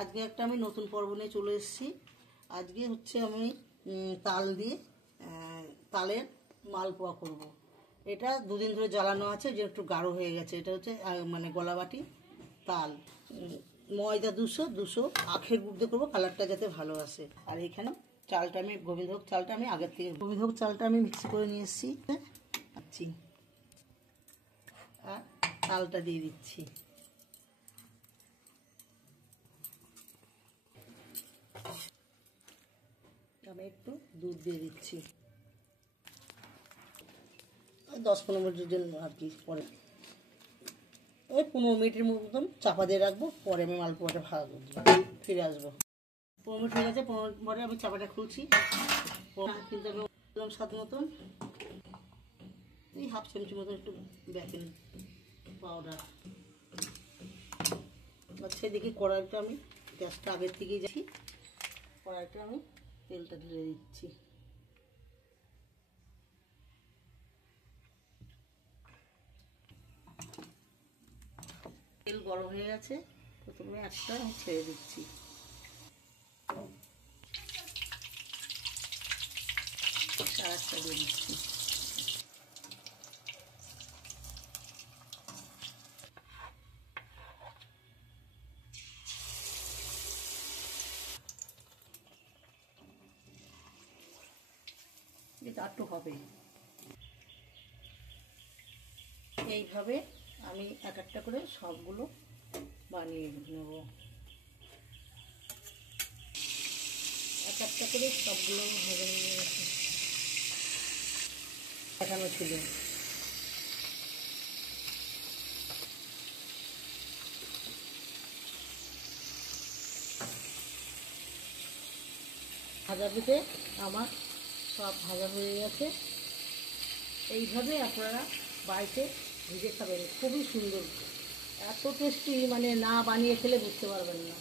আজকে একটা আমি নতুন পর্ব নিয়ে চলে এসেছি। আজকে হচ্ছে আমি তাল দিয়ে তালের মালপোয়া করব। এটা দুদিন ধরে জ্বালানো আছে, যে একটু গাঢ় হয়ে গেছে। এটা হচ্ছে মানে গলাবাটি তাল, ময়দা 200 আখের গুড় দিয়ে করবো, কালারটা যাতে ভালো আসে। আর এখানে চালটা আমি গোবিন্দভোগ চালটা আমি আগের থেকে গোবিন্দভোগ চালটা আমি মিক্সি করে নিয়ে এসেছি। আর তালটা দিয়ে দিচ্ছি। আমি একটু দুধ দিয়ে দিচ্ছি 10-15 মিনিটের জন্য আর কি। পরে ওই 15 মিনিটের মতন চাপা দিয়ে রাখবো। পরে আমি মালপোয়াটা ফিরে আসবো। 15 মিনিট হয়ে গেছে। 15 মিনিট পরে আমি চাপাটা খুলছি। কিন্তু আমি স্বাদ মতন এই হাফ চামচি মতন একটু বেকিং পাউডার। আচ্ছা, দেখি কড়াইটা আমি গ্যাসটা আগের থেকেই যাচ্ছি। কড়াইটা আমি তেলটা ঢেলে দিচ্ছি। তেল গরম হয়ে গেছে। প্রথমে একটা আমি ছেড়ে দিচ্ছি। আর একটা দিয়ে দিচ্ছি। এটা একটু হবে। এইভাবে আমি এক একটা করে সবগুলো বানিয়ে নেব। এক একটা করে সবগুলো ভেজে দেখানো ছিল। ভাজা পিঠে আমার সব ভাজা হয়ে গেছে। এইভাবে আপনারা বাড়িতে ভেজে খাবেন, খুবই সুন্দর, এত টেস্টি, মানে না বানিয়ে খেলে বুঝতে পারবেন না।